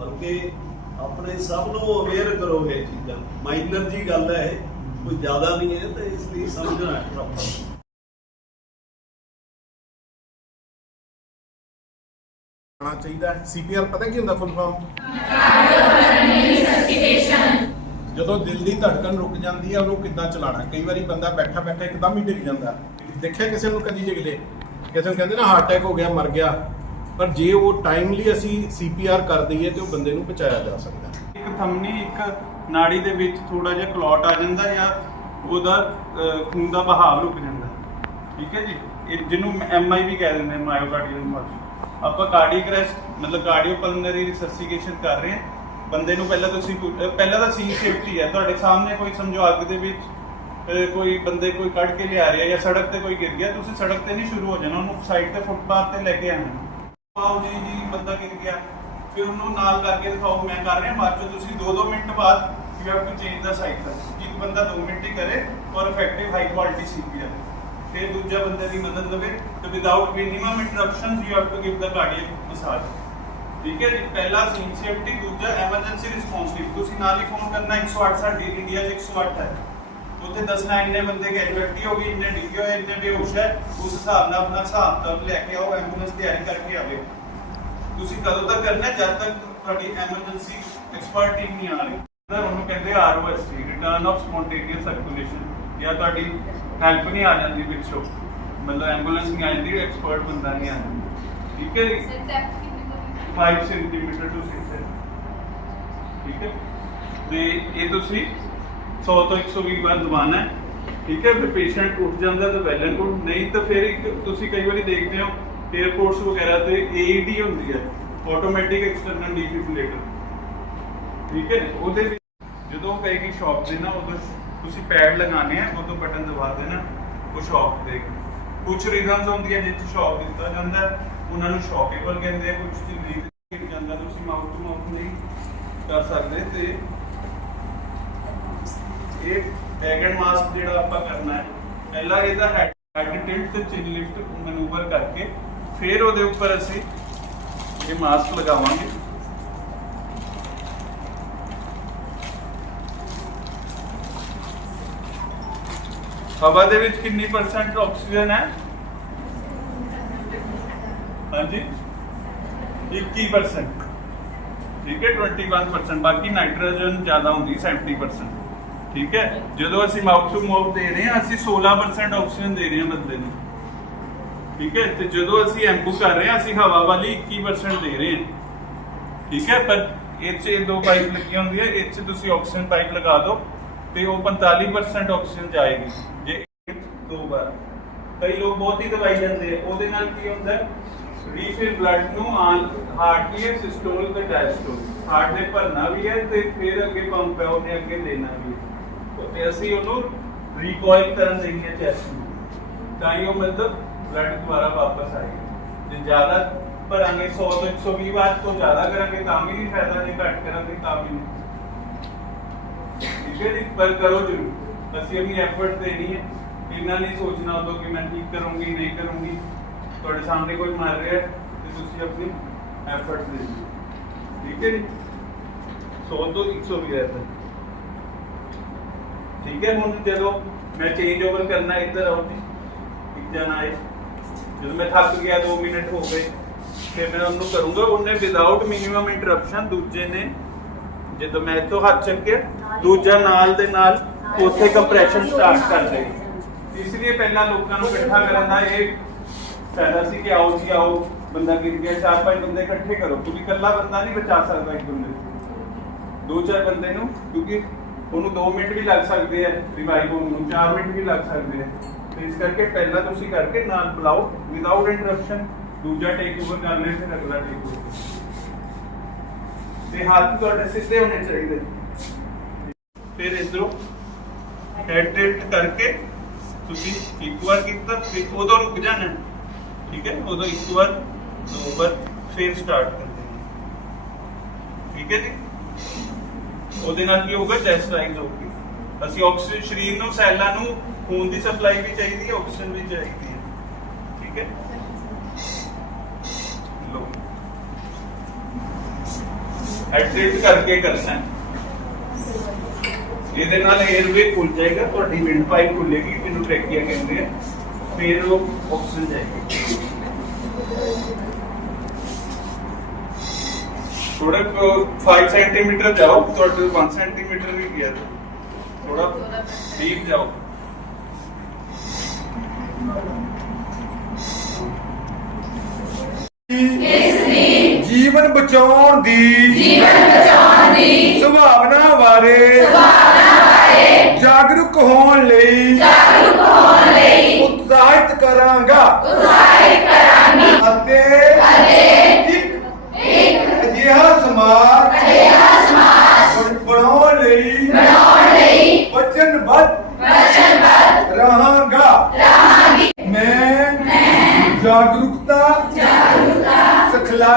ਬਲਕਿ ਆਪਣੇ ਸਭ ਨੂੰ ਅਵੇਅਰ ਕਰੋ ਇਹ ਚੀਜ਼ਾਂ। ਮਾਈਨਰ ਜੀ ਗੱਲ ਹੈ ਕੋਈ ਜ਼ਿਆਦਾ ਨਹੀਂ ਹੈ ਤੇ ਇਸ ਲਈ ਸਮਝਣਾ ਹੈ proper। ਆਉਣਾ ਚਾਹੀਦਾ ਸੀਪੀਆਰ ਪਤਾ ਕੀ ਹੁੰਦਾ ਫੁੱਲ ਫਾਰਮ ਜਦੋਂ ਦਿਲ ਦੀ ਧੜਕਨ ਰੁਕ ਜਾਂਦੀ ਹੈ, ਉਹਨੂੰ ਕਿੱਦਾਂ ਚਲਾਣਾ ਕਈ ਵਾਰੀ ਬੰਦਾ ਬੈਠਾ ਬੈਠਾ ਇੱਕਦਮ ਹੀ ਡਿੱਗ ਜਾਂਦਾ। ਦੇਖਿਆ ਕਿਸੇ ਨੂੰ ਕਦੀ ਡਿੱਗਦੇ? ਕਿਸੇ ਨੂੰ ਕਹਿੰਦੇ ਨਾ ਹਾਰਟ ਅਟੈਕ ਹੋ ਗਿਆ, ਮਰ ਗਿਆ। ਪਰ ਜੇ ਉਹ ਟਾਈਮਲੀ ਅਸੀਂ ਸੀਪੀਆਰ ਕਰ ਦਈਏ ਤੇ ਉਹ ਬੰਦੇ ਨੂੰ ਬਚਾਇਆ ਜਾ ਸਕਦਾ। ਹੈ ਇੱਕ ਥੰਮਨੀ ਇੱਕ ਨਾੜੀ ਦੇ ਵਿੱਚ ਥੋੜਾ ਜਿਹਾ ਕਲੌਟ ਆ ਜਾਂਦਾ ਜਾਂ ਉਹਦਾ ਖੂਨ ਦਾ ਬਹਾਵ ਰੁਕ ਜਾਂਦਾ। ਠੀਕ ਹੈ ਜੀ? ਇਹ ਜਿਹਨੂੰ ਐਮਆਈ ਵੀ ਕਹਿ ਦਿੰਦੇ ਮਾਇਓਕਾਰਡੀਅਲ ਇਨਫਾਰਕਸ਼ਨ ਆਪਾਂ ਕਾਰਡੀਅਕ ਅਰੈਸਟ ਮਤਲਬ ਕਾਰਡੀਓਪਲਮਨਰੀ ਰਿਸਰਸੀਕੇਸ਼ਨ ਕਰ ਰਹੇ ਹਾਂ। ਬੰਦੇ ਨੂੰ ਪਹਿਲਾਂ ਤੁਸੀਂ ਪਹਿਲਾਂ ਤਾਂ ਸੀਨ ਸੇਫਟੀ ਹੈ ਤੁਹਾਡੇ ਸਾਹਮਣੇ ਕੋਈ ਸਮਝੋ ਅੱਗ ਦੇ ਵਿੱਚ ਕੋਈ ਬੰਦੇ ਕੋਈ ਕੱਢ ਕੇ ਲਿਆ ਰਿਹਾ ਜਾਂ ਸੜਕ ਤੇ ਕੋਈ ਗਿਰ ਗਿਆ, ਤੁਸੀਂ ਸੜਕ ਤੇ ਨਹੀਂ ਸ਼ੁਰੂ ਹੋ ਜਾਣਾ, ਉਹਨੂੰ ਸਾਈਡ ਤੇ ਫੁੱਟਪਾਥ ਤੇ ਲੈ ਕੇ ਆਣਾ ਆਓ ਜੀ ਜੀ, ਬੰਦਾ ਗਿਰ ਗਿਆ। ਫਿਰ ਉਹਨੂੰ ਨਾਲ ਕਰਕੇ ਦਿਖਾਓ, ਮੈਂ ਕਰ ਰਿਹਾ, ਬਾਅਦ ਚੋਂ ਤੁਸੀਂ 2-2 ਮਿੰਟ ਬਾਅਦ you have to change the cycle ਇੱਕ ਬੰਦਾ 2 ਮਿੰਟ ਹੀ ਕਰੇ ਔਰ ਇਫੈਕਟਿਵ ਹਾਈ ਕੁਆਲਿਟੀ ਸੀਪੀਆਰ ਫਿਰ ਦੂਜਾ ਬੰਦੇ ਦੀ ਮਦਦ ਲਵੇ ਤੇ without minimum interruptions you have to give the cardiac massage ਠੀਕ ਹੈ ਜੀ? ਪਹਿਲਾ ਸੀਨ ਸੇਫਟੀ ਦੂਜਾ ਐਮਰਜੈਂਸੀ ਰਿਸਪੌਂਸ ਟੀਮ ਤੁਸੀਂ ਨਾਲ ਹੀ ਫੋਨ ਕਰਨਾ 108 ਸਾਡੀ ਇੰਡੀਆ 'ਚ 108 ਹੈ। ਉੱਥੇ ਦੱਸਣਾ ਇੰਨੇ ਬੰਦੇ ਕੈਜੁਅਲਟੀ ਹੋ ਗਈ ਇੰਨੇ ਡਿੱਗੇ ਹੋਏ ਇੰਨੇ ਬੇਹੋਸ਼ ਹੈ ਉਸ ਹਿਸਾਬ ਨਾਲ ਆਪਣਾ ਹਿਸਾਬ ਤਬ ਲੈ ਕੇ ਆਓ ਐਂਬੂਲੈਂਸ ਤਿਆਰੀ ਕਰਕੇ ਆਵੇ। ਤੁਸੀਂ ਕਦੋਂ ਤੱਕ ਕਰਨਾ? ਜਦ ਤੱਕ ਤੁਹਾਡੀ ਐਮਰਜੈਂਸੀ ਐਕਸਪਰਟ ਟੀਮ ਨਹੀਂ ਆ ਰਹੀ ਸਰ ਉਹਨੂੰ ਕਹਿੰਦੇ ROSC return of spontaneous circulation ਜਾਂ ਤੁਹਾਡੀ ਹੈਲਪ ਨਹੀਂ ਆ ਜਾਂਦੀ ਪਿੱਛੋਂ। ਮਤਲਬ ਐਂਬੂਲੈਂਸ ਨਹੀਂ ਆ ਜਾਂਦੀ ਐਕਸਪਰਟ ਬੰਦਾ ਨਹੀਂ ਆ ਜਾਂਦਾ। ਠੀਕ ਹੈ ਜੀ? 5 ਸੈਂਟੀਮੀਟਰ ਟੂ 6 ਠੀਕ ਹੈ? ਤੇ ਇਹ ਤੁਸੀਂ 100 ਤੋਂ 120 ਵਾਰ ਦਬਾਨਾ ਹੈ। ਠੀਕ ਹੈ ਫਿਰ ਪੇਸ਼ੈਂਟ ਉੱਠ ਜਾਂਦਾ ਤਾਂ ਵੈਲ ਐਂਡ ਗੁੱਡ ਨਹੀਂ ਤਾਂ ਫਿਰ ਇੱਕ ਤੁਸੀਂ ਕਈ ਵਾਰੀ ਦੇਖਦੇ ਹੋ 에어ਪੋਰਟਸ ਵਗੈਰਾ ਤੇ AED ਹੁੰਦੀ ਹੈ ਆਟੋਮੈਟਿਕ ਐਕਸਟਰਨਲ ਡੀਫਿਬ੍ਰਿਲੇਟਰ ਠੀਕ ਹੈ ਉਹਦੇ ਵਿੱਚ ਜਦੋਂ ਉਹ ਕਹੇਗੀ ਸ਼ੌਕ ਦੇਣਾ ਉਦੋਂ ਤੁਸੀਂ ਪੈਡ ਲਗਾਣੇ ਆ ਉਦੋਂ ਬਟਨ ਦਬਾ ਦੇਣਾ ਉਹ ਸ਼ੌਕ ਦੇਗਾ। ਕੁਝ ਰੀਜ਼ਨਸ ਹੁੰਦੀਆਂ ਜਿਸ 'ਚ ਸ਼ੌਕ ਦਿੱਤਾ ਜਾਂਦਾ ਹੈ, ਉਹਨਾਂ ਨੂੰ ਸ਼ੌਕੇਬਲ ਕਹਿੰਦੇ ਆ ਕੁਝ ਚ ਨਹੀਂ ਦਿੱਤਾ ਜਾਂਦਾ ਤੁਸੀਂ ਮਾਊਥ ਟੂ ਮਾਊਥ ਨਹੀਂ ਕਰ ਸਕਦੇ ਤੇ ਇਹ ਬੈਕ ਐਂਡ ਮਾਸਕ ਜਿਹੜਾ ਆਪਾਂ ਕਰਨਾ ਹੈ, ਪਹਿਲਾਂ ਇਹਦਾ ਹੈਡ ਹੈਡ ਟਿਲਟ ਤੇ ਚਿਨ ਲਿਫਟ ਮੈਨੂਵਰ ਕਰਕੇ ਫਿਰ ਉਹਦੇ ਉੱਪਰ ਅਸੀਂ ਇਹ ਮਾਸਕ ਲਗਾਵਾਂਗੇ। ਹਵਾ ਦੇ ਵਿੱਚ ਕਿੰਨੀ ਪਰਸੈਂਟ ਆਕਸੀਜਨ ਹੈ? ਹਾਂਜੀ? 21% ਠੀਕ ਹੈ 21% ਬਾਕੀ ਨਾਈਟ੍ਰੋਜਨ ਜ਼ਿਆਦਾ ਹੁੰਦੀ 70% ਠੀਕ ਹੈ? ਜਦੋਂ ਅਸੀਂ ਮਾਊਥ ਟੂ ਮਾਊਥ ਦੇ ਰਹੇ ਹਾਂ, ਅਸੀਂ 16% ਆਕਸੀਜਨ ਦੇ ਰਹੇ ਹਾਂ ਬੰਦੇ ਨੂੰ। ਠੀਕ ਹੈ? ਤੇ ਜਦੋਂ ਅਸੀਂ ਐਂਬੂ ਕਰ ਰਹੇ ਹਾਂ, ਅਸੀਂ ਹਵਾ ਵਾਲੀ 21% ਦੇ ਰਹੇ ਹਾਂ। ਠੀਕ ਹੈ? ਪਰ ਇਹ 'ਚ ਇਹ ਦੋ ਪਾਈਪ ਲੱਗੀਆਂ ਹੁੰਦੀਆਂ, ਇਹ 'ਚ ਤੁਸੀਂ ਆਕਸੀਜਨ ਪਾਈਪ ਲਗਾ ਦਿਓ, ਤੇ ਉਹ 45% ਆਕਸੀਜਨ ਜਾਏਗੀ। ਜੇ ਇੱਕ, ਦੋ ਵਾਰ। ਕਈ ਲੋਕ ਬਹੁਤ ਹੀ ਦਵਾਈ ਲੈਂਦੇ ਆ। ਉਹਦੇ ਨਾਲ ਕੀ ਹੁੰਦਾ? ਰੀਫਿਲ ਬਲੱਡ ਨੂੰ ਆਨ ਹਾਰਟ ਦੀ ਸਿਸਟੋਲ ਤੇ ਡਾਇਸਟੋਲ ਹਾਰਟ ਨੇ ਭਰਨਾ ਵੀ ਹੈ ਤੇ ਫਿਰ ਅੱਗੇ ਪੰਪ ਹੈ, ਉਹਨੇ ਅੱਗੇ ਦੇਣਾ ਵੀ ਹੈ। ਤੇ ਅਸੀਂ ਉਹਨੂੰ ਰੀਕੋਇਲ ਕਰਨ ਦੇਣੀ ਹੈ ਚੈਸਟ ਨੂੰ ਤਾਂ ਹੀ ਉਹ ਮਤਲਬ ਬਲੱਡ ਦੁਬਾਰਾ ਵਾਪਸ ਆਏਗਾ ਜੇ ਜ਼ਿਆਦਾ ਭਰਾਂਗੇ 100 ਤੋਂ 120 ਵਾਰ ਤੋਂ ਜ਼ਿਆਦਾ ਕਰਾਂਗੇ ਤਾਂ ਵੀ ਨਹੀਂ ਫਾਇਦਾ ਜੇ ਘੱਟ ਕਰਾਂਗੇ ਤਾਂ ਵੀ ਨਹੀਂ ਠੀਕ ਹੈ ਜੀ ਪਰ ਕਰੋ ਜ਼ਰੂਰ ਅਸੀਂ ਆਪਣੀ ਐਫਰਟ ਦੇਣੀ ਹੈ ਇੰਨਾ ਨਹੀਂ ਸੋਚਣਾ ਉਦੋਂ ਕਿ ਮੈਂ ਠੀਕ ਕਰੂੰਗੀ ਨਹੀਂ ਕਰੂੰਗੀ ਤੁਹਾਡੇ ਸਾਹਮਣੇ ਕੋਈ ਮਰ ਰਿਹਾ ਹੈ ਤੇ ਤੁਸੀਂ ਆਪਣੀ ਐਫਰਟ ਦੇ ਦਿਓ ਠੀਕ ਹੈ ਜੀ 100 ਤੋਂ 120 ਹੈ ਠੀਕ ਹੈ, ਹੁਣ ਜਦੋਂ ਮੈਂ ਚੇਂਜ ਓਵਰ ਕਰਨਾ ਇੱਧਰ ਆਓ ਜੀ, ਇੱਕ ਆਏ। ਜਦੋਂ ਮੈਂ ਥੱਕ ਗਿਆ 2 ਮਿੰਟ ਹੋ ਗਏ, ਫਿਰ ਮੈਂ ਉਹਨੂੰ ਕਰੂੰਗਾ, ਉਹਨੇ ਵਿਦਆਊਟ ਮਿਨੀਮਮ ਇੰਟਰਰਪਸ਼ਨ ਦੂਜੇ ਨੇ, ਜਦੋਂ ਮੈਂ ਇੱਥੋਂ ਹੱਥ ਚੱਕਿਆ, ਦੂਜਾ ਨਾਲ ਦੇ ਨਾਲ ਉੱਥੇ ਕੰਪਰੈਸ਼ਨ ਸਟਾਰਟ ਕਰ ਦੇ ਇਸ ਲਈ ਪਹਿਲਾਂ ਲੋਕਾਂ ਨੂੰ ਇਕੱਠਾ ਕਰਨ ਦਾ ਇਹ ਫਾਇਦਾ ਸੀ ਕਿ ਆਓ ਜੀ, ਆਓ, ਬੰਦਾ ਗਿਰ ਗਿਆ, ਚਾਰ ਪੰਜ ਬੰਦੇ ਇਕੱਠੇ ਕਰੋ, ਕਿਉਂਕਿ ਇਕੱਲਾ ਬੰਦਾ ਨਹੀਂ ਬਚਾ ਸਕਦਾ ਇੱਕ ਬੰਦੇ ਨੂੰ। ਦੋ ਚਾਰ ਬੰਦੇ ਨੂੰ, ਕਿਉਂਕਿ ਉਹਨੂੰ 2 ਮਿੰਟ ਵੀ ਲੱਗ ਸਕਦੇ ਆ ਰਿਵਾਈਵ ਹੋਣ ਨੂੰ। 4 ਮਿੰਟ ਵੀ ਲੱਗ ਸਕਦੇ ਆ। ਤੇ ਇਸ ਕਰਕੇ ਪਹਿਲਾਂ ਤੁਸੀਂ ਕਰਕੇ ਨਾਲ ਬੁਲਾਓ ਵਿਦਆਊਟ ਇੰਟਰਰਪਸ਼ਨ ਦੂਜਾ ਟੇਕ ਓਵਰ ਕਰ ਲੈ ਫਿਰ ਅਗਲਾ ਟੇਕ ਓਵਰ ਤੇ ਹੱਥ ਤੁਹਾਡੇ ਸਿੱਧੇ ਹੋਣੇ ਚਾਹੀਦੇ। ਫਿਰ ਇਧਰੋਂ ਹੈਡ ਟਿਲਟ ਕਰਕੇ ਤੁਸੀਂ ਇੱਕ ਵਾਰ ਕੀਤਾ, ਫਿਰ ਉਦੋਂ ਰੁਕ ਜਾਣਾ। ਠੀਕ ਹੈ? ਉਦੋਂ ਇੱਕ ਵਾਰ ਦੋ ਵਾਰ ਫਿਰ ਸਟਾਰਟ ਕਰ ਦੇਣਾ ਠੀਕ ਹੈ ਜੀ? ਉਹਦੇ ਨਾਲ ਕੀ ਹੋਊਗਾ? ਚੈਸਟ ਰਾਈਜ਼ ਹੋਊਗੀ। ਅਸੀਂ ਆਕਸੀਜਨ ਸਰੀਰ ਨੂੰ, ਸੈੱਲਾਂ ਨੂੰ, ਖੂਨ ਦੀ ਸਪਲਾਈ ਵੀ ਚਾਹੀਦੀ ਹੈ ਆਕਸੀਜਨ ਵੀ ਚਾਹੀਦੀ ਹੈ। ਠੀਕ ਹੈ? ਲੋ ਐਡਜਸਟ ਕਰਕੇ ਕਰਨਾ ਹੈ। ਇਹਦੇ ਨਾਲ 에ਅਰਵੇ ਖੁੱਲ ਜਾਏਗਾ, ਤੁਹਾਡੀ ਵਿੰਡ ਪਾਈਪ ਖੁੱਲੇਗੀ, ਜਿਹਨੂੰ ਟ੍ਰੈਕੀਆ ਕਹਿੰਦੇ ਆ। ਫਿਰ ਉਹ ਆਕਸੀਜਨ ਜਾਏਗੀ। ਥੋੜਾ 5 ਸੈਂਟੀਮੀਟਰ ਜਾਓ ਤੁਹਾਡੇ 1 ਸੈਂਟੀਮੀਟਰ ਵੀ ਗਿਆ ਥੋੜਾ ਡੀਪ ਜਾਓ। ਜੀਵਨ ਬਚਾਉਣ ਦੀ ਜੀਵਨ ਬਚਾਉਣ ਦੀ ਸੁਭਾਵਨਾ ਬਾਰੇ ਸੁਭਾਵਨਾ ਬਾਰੇ ਜਾਗਰੂਕ ਹੋਣ ਲਈ ਜਾਗਰੂਕ ਹੋਣ ਲਈ ਉਤਸ਼ਾਹਿਤ ਕਰਾਂਗਾ। ਉਤਸ਼ਾਹਿਤ ਕਰਾਂਗੀ। ਅਤੇ ਅਤੇ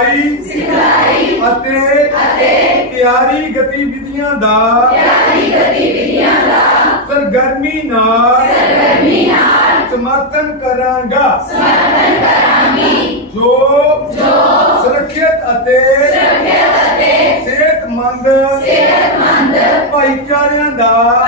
ਸਿਖਲਾਈ। ਸਿਖਲਾਈ। ਅਤੇ ਅਤੇ ਤਿਆਰੀ ਗਤੀਵਿਧੀਆਂ ਦਾ। ਤਿਆਰੀ ਗਤੀਵਿਧੀਆਂ ਦਾ। ਸਰਗਰਮੀ ਨਾਲ ਸਰਗਰਮੀ ਨਾਲ ਸਮਰਥਨ ਕਰਾਂਗਾ। ਸਮਰਥਨ ਕਰਾਂਗੀ। ਜੋ ਜੋ ਸੁਰੱਖਿਅਤ ਅਤੇ ਸੁਰੱਖਿਅਤ ਅਤੇ ਸਿਹਤਮੰਦ ਸਿਹਤਮੰਦ ਭਾਈਚਾਰਿਆਂ ਦਾ